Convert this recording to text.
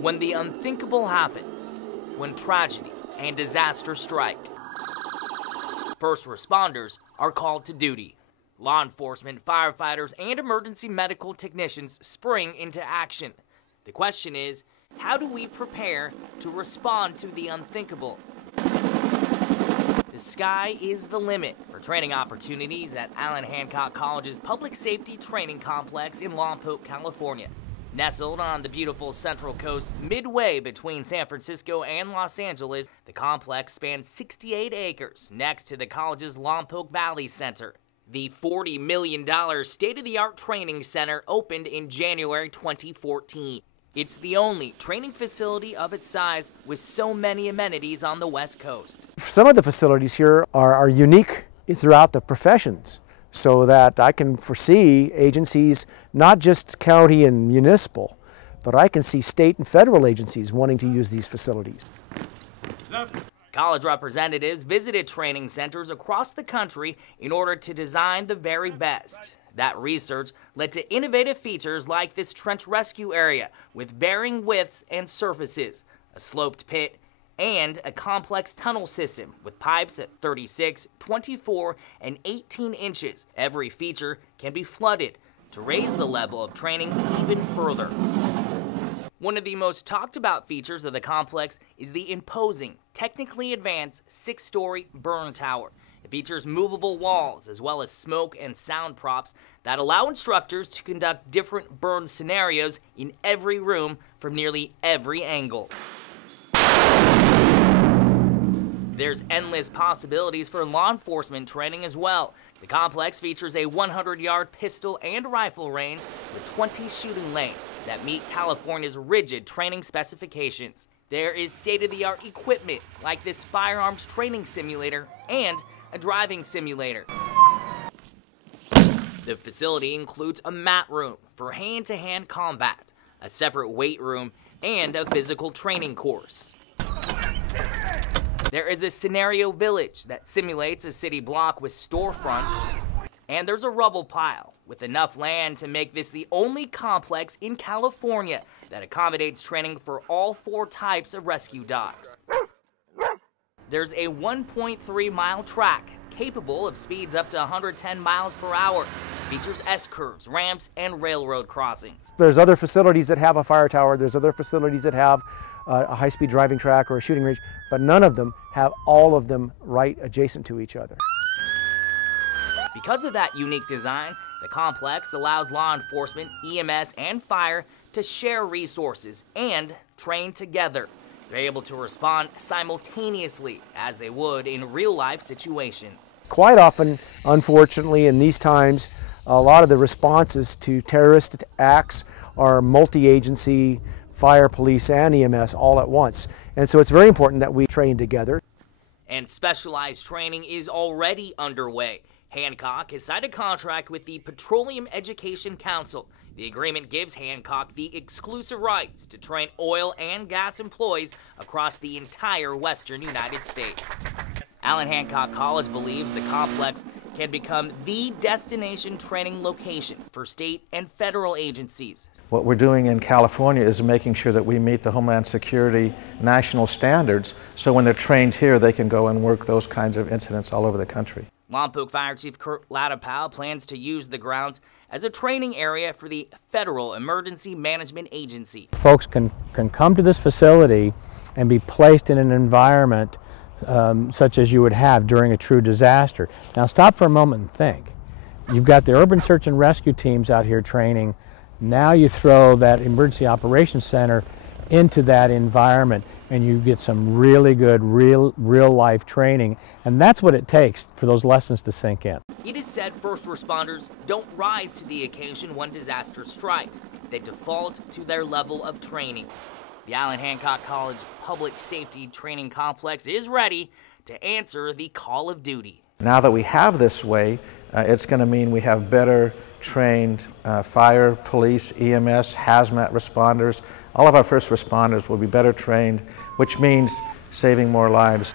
When the unthinkable happens, when tragedy and disaster strike, first responders are called to duty. Law enforcement, firefighters, and emergency medical technicians spring into action. The question is, how do we prepare to respond to the unthinkable? The sky is the limit for training opportunities at Allan Hancock College's Public Safety Training Complex in Lompoc, California. Nestled on the beautiful Central Coast, midway between San Francisco and Los Angeles, the complex spans 68 acres next to the college's Lompoc Valley Center. The $40 million state-of-the-art training center opened in January 2014. It's the only training facility of its size with so many amenities on the West Coast. Some of the facilities here are unique throughout the professions, so that I can foresee agencies, not just county and municipal, but I can see state and federal agencies wanting to use these facilities. College representatives visited training centers across the country in order to design the very best. That research led to innovative features like this trench rescue area with varying widths and surfaces, a sloped pit, and a complex tunnel system with pipes at 36, 24, and 18 inches. Every feature can be flooded to raise the level of training even further. One of the most talked about features of the complex is the imposing, technically advanced 6-story burn tower. It features movable walls as well as smoke and sound props that allow instructors to conduct different burn scenarios in every room from nearly every angle. There's endless possibilities for law enforcement training as well. The complex features a 100-yard pistol and rifle range with 20 shooting lanes that meet California's rigid training specifications. There is state-of-the-art equipment like this firearms training simulator and a driving simulator. The facility includes a mat room for hand-to-hand combat, a separate weight room, and a physical training course. There is a scenario village that simulates a city block with storefronts, and there's a rubble pile with enough land to make this the only complex in California that accommodates training for all 4 types of rescue dogs. There's a 1.3-mile track capable of speeds up to 110 miles per hour. Features S-curves, ramps, and railroad crossings. There's other facilities that have a fire tower, there's other facilities that have a high-speed driving track or a shooting range, but none of them have all of them right adjacent to each other. Because of that unique design, the complex allows law enforcement, EMS, and fire to share resources and train together. They're able to respond simultaneously as they would in real-life situations. Quite often, unfortunately, in these times, a lot of the responses to terrorist acts are multi-agency, fire, police, and EMS all at once. And so it's very important that we train together. And specialized training is already underway. Hancock has signed a contract with the Petroleum Education Council. The agreement gives Hancock the exclusive rights to train oil and gas employees across the entire western United States. Allan Hancock College believes the complex can become the destination training location for state and federal agencies. What we're doing in California is making sure that we meet the Homeland Security national standards, so when they're trained here, they can go and work those kinds of incidents all over the country. Lompoc Fire Chief Kurt Lattipow plans to use the grounds as a training area for the Federal Emergency Management Agency. Folks can come to this facility and be placed in an environment such as you would have during a true disaster. Now stop for a moment and think. You've got the urban search and rescue teams out here training. Now you throw that emergency operations center into that environment and you get some really good real life training, and that's what it takes for those lessons to sink in. It is said first responders don't rise to the occasion when disaster strikes. They default to their level of training. The Allan Hancock College Public Safety Training Complex is ready to answer the call of duty. Now that we have this way, it's going to mean we have better trained fire, police, EMS, hazmat responders. All of our first responders will be better trained, which means saving more lives.